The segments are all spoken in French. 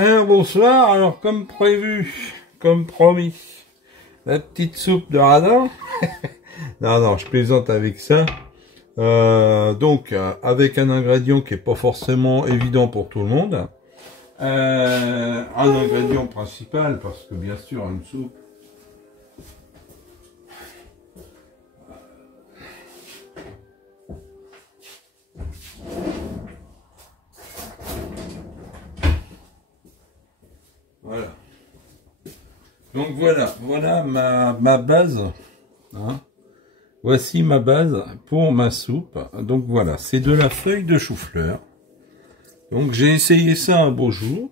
Bonsoir, alors comme prévu, comme promis, la petite soupe de radin. Non, je plaisante avec ça. Avec un ingrédient qui est pas forcément évident pour tout le monde. Un ingrédient principal, parce que bien sûr, une soupe, voilà. Donc voilà ma base. Hein. Voici ma base pour ma soupe. Donc voilà, c'est de la feuille de chou-fleur. Donc j'ai essayé ça un beau jour.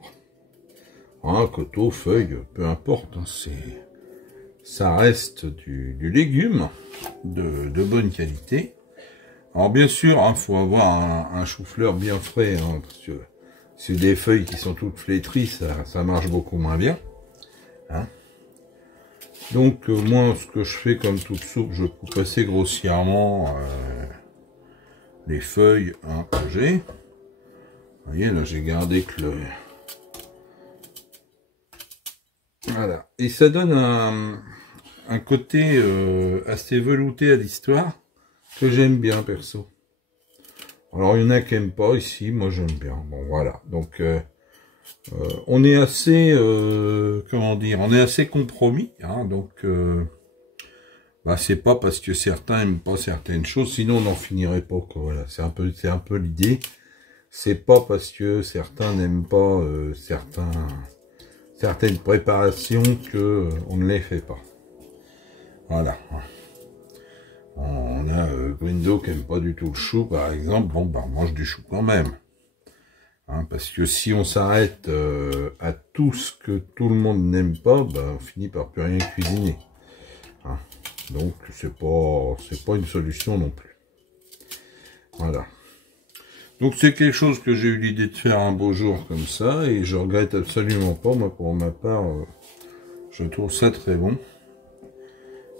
Coteau, feuille, peu importe. Hein, ça reste du légume de bonne qualité. Alors bien sûr, il faut avoir un chou-fleur bien frais. Hein, parce que c'est des feuilles qui sont toutes flétries, ça marche beaucoup moins bien. Hein. Donc moi, ce que je fais comme toute soupe, je coupe assez grossièrement les feuilles que j'ai. Vous voyez, là j'ai gardé que le... Voilà. Et ça donne un côté assez velouté à l'histoire que j'aime bien perso. Alors il y en a qui n'aiment pas ici, moi j'aime bien. Bon voilà, donc on est assez, comment dire, on est assez compromis, hein, donc c'est pas parce que certains aiment pas certaines choses, sinon on n'en finirait pas, quoi. Voilà, c'est un peu l'idée. C'est pas parce que certains n'aiment pas certaines préparations que on ne les fait pas. Voilà. On a Grindo qui aime pas du tout le chou, par exemple. Bon, on mange du chou quand même. Hein, parce que si on s'arrête à tout ce que tout le monde n'aime pas, on finit par plus rien cuisiner. Hein, donc c'est pas une solution non plus. Voilà. Donc c'est quelque chose que j'ai eu l'idée de faire un beau jour comme ça, et je regrette absolument pas. Moi pour ma part, je trouve ça très bon.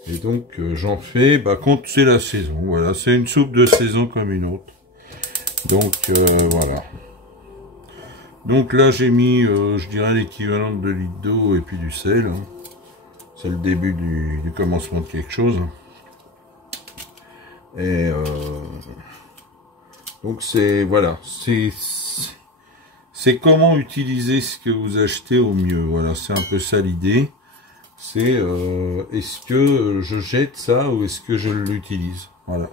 Et donc j'en fais quand c'est la saison. Voilà, c'est une soupe de saison comme une autre. Donc voilà. Donc là j'ai mis, je dirais l'équivalent de 2 litres d'eau et puis du sel. Hein. C'est le début du commencement de quelque chose. Et donc c'est voilà, c'est comment utiliser ce que vous achetez au mieux. Voilà, c'est un peu ça l'idée. C'est est-ce que je jette ça ou est-ce que je l'utilise? Voilà.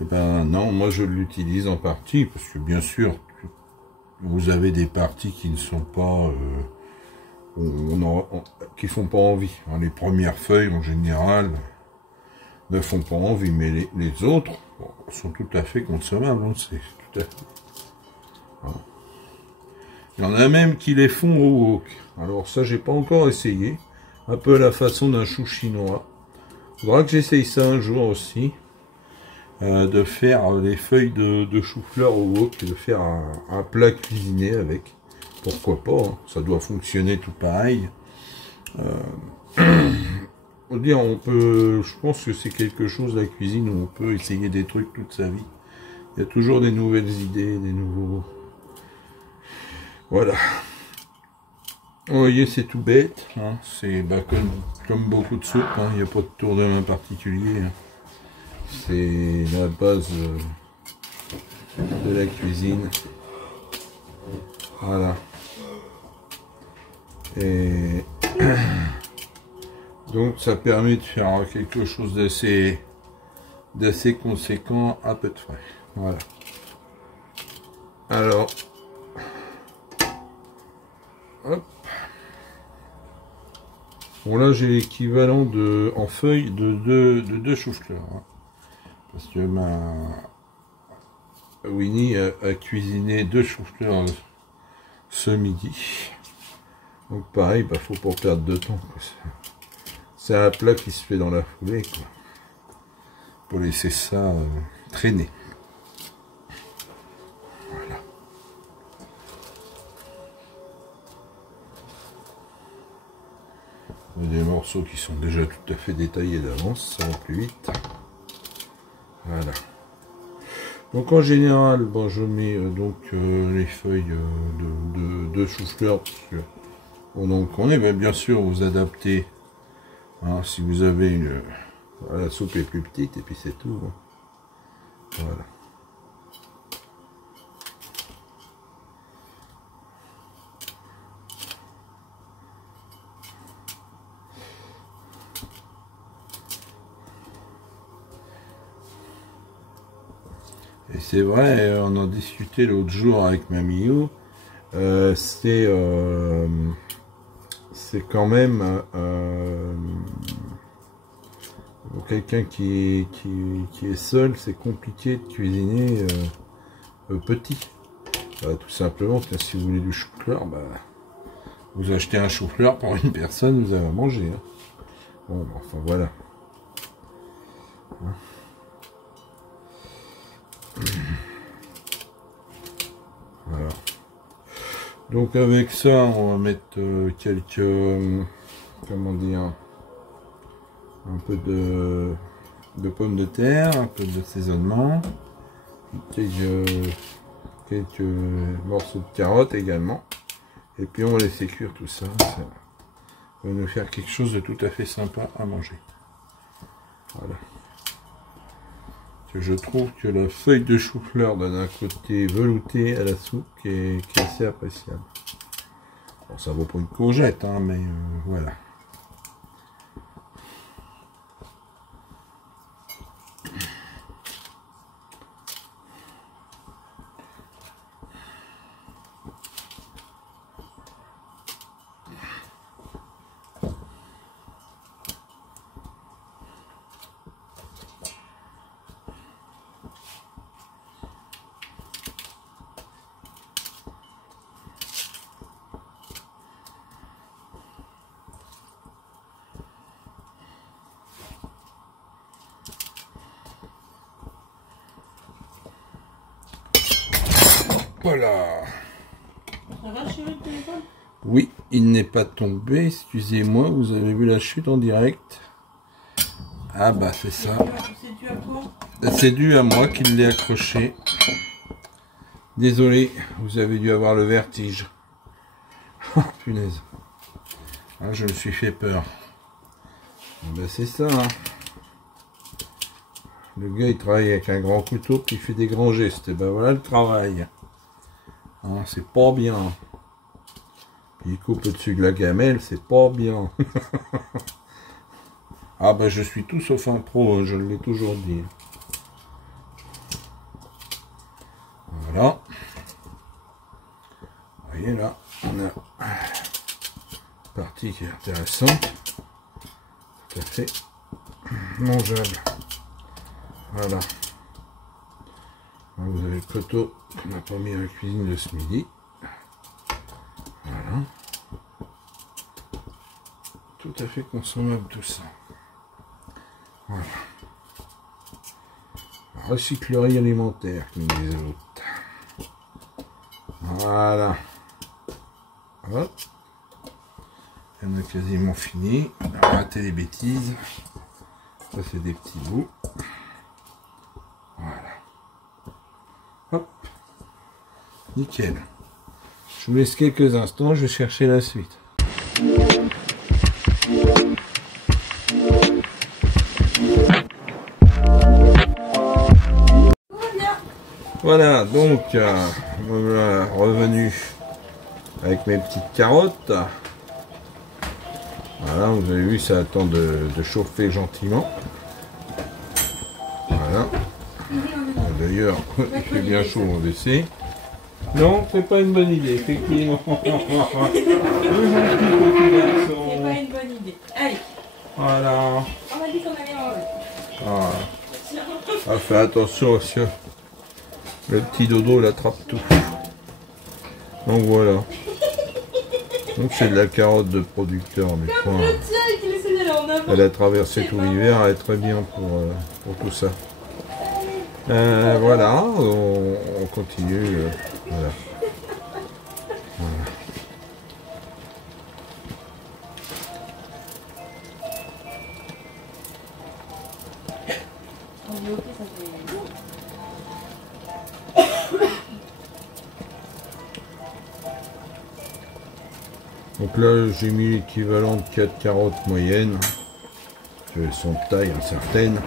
Et ben non, moi je l'utilise en partie parce que bien sûr vous avez des parties qui ne sont pas qui font pas envie. Hein, les premières feuilles en général ne font pas envie, mais les autres sont tout à fait consommables, on sait, tout à fait. Voilà. Il y en a même qui les font au wok. Alors ça j'ai pas encore essayé. Un peu à la façon d'un chou chinois. Il faudra que j'essaye ça un jour aussi. De faire les feuilles de chou-fleur au wok et de faire un plat cuisiné avec. Pourquoi pas, hein. Ça doit fonctionner tout pareil. Je pense que c'est quelque chose, la cuisine, où on peut essayer des trucs toute sa vie. Il y a toujours des nouvelles idées, des nouveaux... Voilà. Vous voyez, c'est tout bête, hein. C'est comme beaucoup de soupes, hein. Il n'y a pas de tour de main particulier. Hein. C'est la base de la cuisine. Voilà. Et donc ça permet de faire quelque chose d'assez conséquent à peu de frais. Voilà. Alors, hop. Bon là j'ai l'équivalent en feuilles de deux chou-fleurs. Hein. Parce que ma Winnie a cuisiné 2 chou-fleurs ce midi. Donc pareil, faut pas perdre de temps. C'est un plat qui se fait dans la foulée, quoi. Pour laisser ça traîner. Voilà. Il y a des morceaux qui sont déjà tout à fait détaillés d'avance, ça va plus vite. Voilà. Donc en général, bon, je mets les feuilles de chou-fleur. Bon, donc on est bien sûr vous adapter. Hein, si vous avez une... la soupe est plus petite et puis c'est tout. Hein. Voilà. Et c'est vrai, on en discutait l'autre jour avec Mamie. C'est quand même pour quelqu'un qui est seul, c'est compliqué de cuisiner petit. Tout simplement, que si vous voulez du chou-fleur, bah, vous achetez un chou-fleur pour une personne, vous avez à manger. Hein. Bon, enfin voilà. Voilà. Donc avec ça, on va mettre quelques, comment dire, un peu de pommes de terre, un peu d'assaisonnement, quelques morceaux de carottes également. Et puis on va laisser cuire tout ça. Ça va nous faire quelque chose de tout à fait sympa à manger. Voilà. Je trouve que la feuille de chou-fleur donne un côté velouté à la soupe qui est assez appréciable. Bon, ça vaut pas une courgette, hein, mais voilà. Voilà. Ça va chérie, le téléphone? Oui, il n'est pas tombé, excusez-moi, vous avez vu la chute en direct. Ah bah c'est ça. C'est dû à quoi? C'est dû à moi qui l'ai accroché. Désolé, vous avez dû avoir le vertige. Oh punaise. Ah, je me suis fait peur. Ben c'est ça. Hein. Le gars il travaille avec un grand couteau puis il fait des grands gestes. Et ben voilà le travail. Hein, c'est pas bien. Il coupe au-dessus de la gamelle, c'est pas bien. Ah ben je suis tout sauf un pro, je l'ai toujours dit. Voilà. Vous voyez là, on a une partie qui est intéressante. Tout à fait mangeable. Voilà. Là, vous avez le coteau qu'on n'a pas mis à la cuisine de ce midi. Voilà. Tout à fait consommable tout ça. Voilà. Recyclerie alimentaire, comme disait l'autre. Voilà. Hop. On a quasiment fini. On a raté les bêtises. Ça c'est des petits bouts. Voilà. Hop. Nickel. Je vous laisse quelques instants, je vais chercher la suite. Voilà, donc voilà, revenu avec mes petites carottes. Voilà, vous avez vu, ça attend de chauffer gentiment. Voilà. D'ailleurs, il fait bien chaud au WC. Non, c'est pas une bonne idée, effectivement. C'est pas une bonne idée. Allez. Voilà. On m'a dit qu'on allait manger. Voilà. Ah, fais attention aussi. Le petit dodo l'attrape tout. Donc voilà. Donc c'est de la carotte de producteur, mais quoi. Elle a traversé tout l'hiver, elle est très bien pour tout ça. Voilà, on continue. Voilà. Voilà. Donc là, j'ai mis l'équivalent de 4 carottes moyennes. Elles sont de taille incertaine.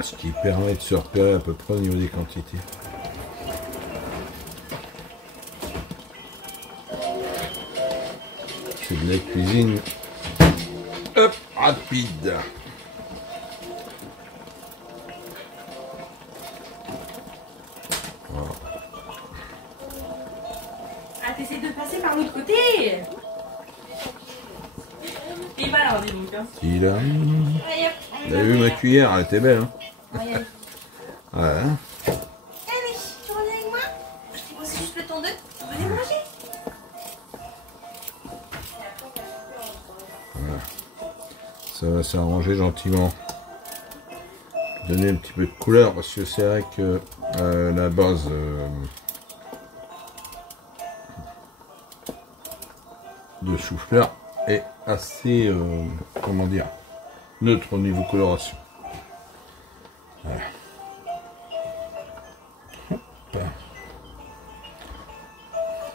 Ce qui permet de se repérer à peu près au niveau des quantités. C'est de la cuisine hop, rapide. Voilà. Ah, t'essaies de passer par l'autre côté. Et bah alors, dis donc. Hein. Il a... Allez, hop, on Vous avez vu ma cuillère, elle était belle. Hein, allez, allez. voilà. Allez, tu reviens avec moi? Je t'ai posé juste le temps de. Venez manger. Voilà. Ça va s'arranger gentiment. Donner un petit peu de couleur parce que c'est vrai que la base de chou-fleur est assez, comment dire, neutre au niveau coloration. Voilà. Hop.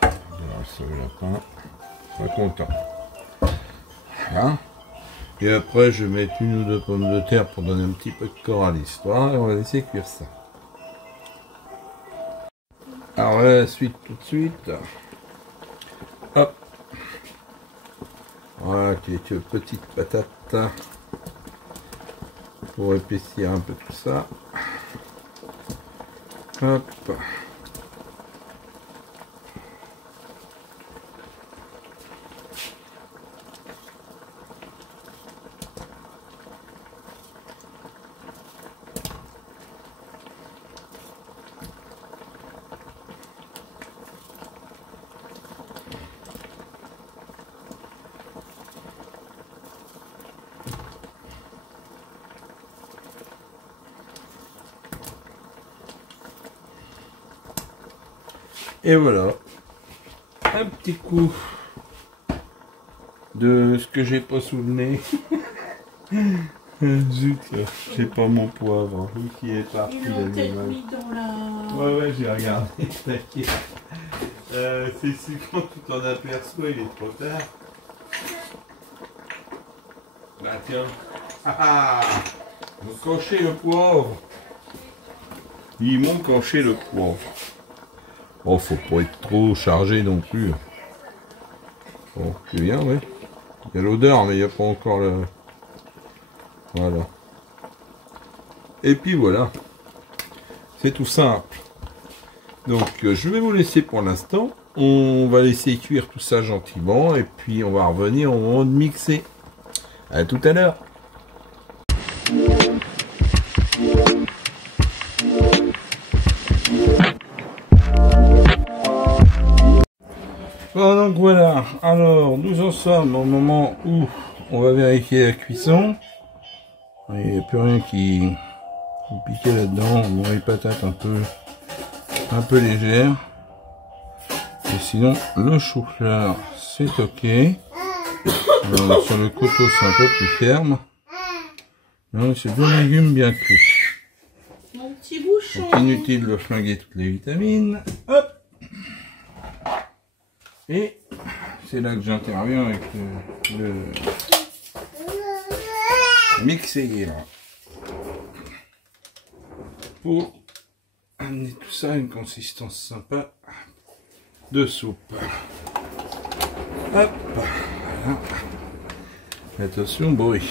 Ça le lapin, pas content. Voilà. Et après, je vais mettre une ou deux pommes de terre pour donner un petit peu de corps à l'histoire et on va laisser cuire ça. Alors la suite tout de suite. Hop. Voilà, quelques petites patates pour épaissir un peu tout ça. Hop. Et voilà, un petit coup de ce que j'ai pas sous le nez. Zut, j'ai pas mon poivre qui est parti. Ils l'ont peut-être mis dans la... Ouais, j'ai regardé, t'inquiète. C'est sûr, quand tu t'en aperçois, il est trop tard. Bah tiens. Ah, ils m'ont canché le poivre. Ils m'ont canché le poivre. Oh, faut pas être trop chargé non plus. Bon, c'est bien, ouais. Il y a l'odeur, mais il n'y a pas encore le... Voilà. Et puis voilà. C'est tout simple. Donc, je vais vous laisser pour l'instant. On va laisser cuire tout ça gentiment. Et puis, on va revenir au moment de mixer. À tout à l'heure. Bon, donc voilà, alors nous en sommes au moment où on va vérifier la cuisson. Il n'y a plus rien qui piquait là-dedans. Bon, les patates un peu légères. Et sinon, le chou-fleur, c'est ok. Alors, sur le couteau, c'est un peu plus ferme. Donc, c'est deux légumes bien cuits. Mon petit bouchon. Donc, inutile de flinguer toutes les vitamines. Hop. Et c'est là que j'interviens avec le mixer pour amener tout ça à une consistance sympa de soupe. Hop, voilà. Attention au bruit.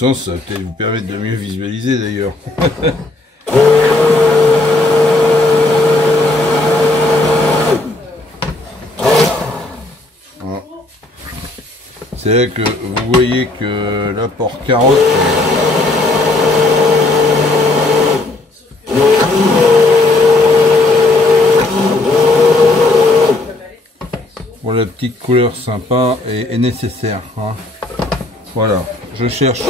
sens, ça va peut-être vous permettre de mieux visualiser d'ailleurs. C'est là que vous voyez que l'apport carotte pour la petite couleur sympa est nécessaire. Hein. Voilà, je cherche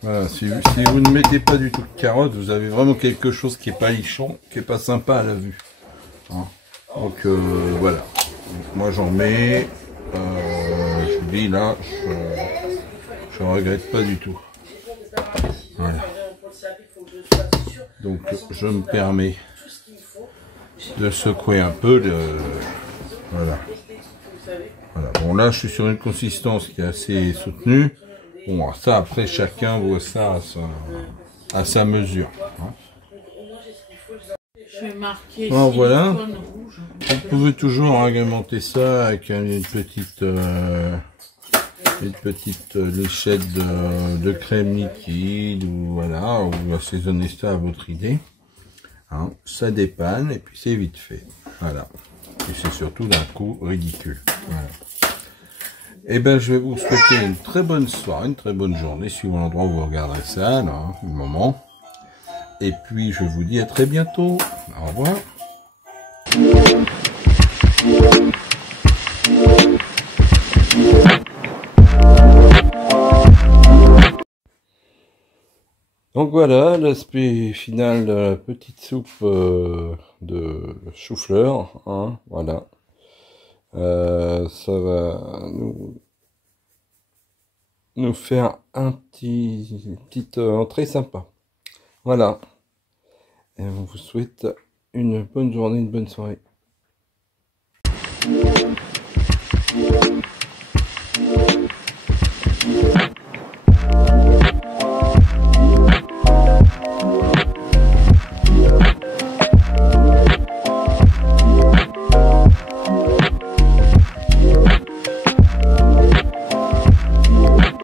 voilà, si vous ne mettez pas du tout de carotte, vous avez vraiment quelque chose qui est pas lichon, qui est pas sympa à la vue. Hein. Donc voilà. Donc, moi j'en mets. Je vous dis là, je regrette pas du tout. Voilà. Donc je me permets de secouer un peu. Voilà. Voilà. Bon là je suis sur une consistance qui est assez soutenue. Bon ça après chacun voit ça à sa mesure. Hein. Je vais marquer bon, voilà. Rouge. Vous pouvez toujours agrémenter ça avec une petite léchette de crème liquide ou voilà, ou assaisonner ça à votre idée. Hein, ça dépanne et puis c'est vite fait. Voilà. Et c'est surtout d'un coût ridicule. Voilà. Et ben je vais vous souhaiter une très bonne soirée, une très bonne journée, suivant l'endroit où vous regarderez ça, là, un moment. Et puis je vous dis à très bientôt. Au revoir. Donc voilà l'aspect final de la petite soupe de chou-fleur. Hein, voilà. Ça va nous faire un petite entrée sympa. Voilà. Et on vous souhaite une bonne journée, une bonne soirée.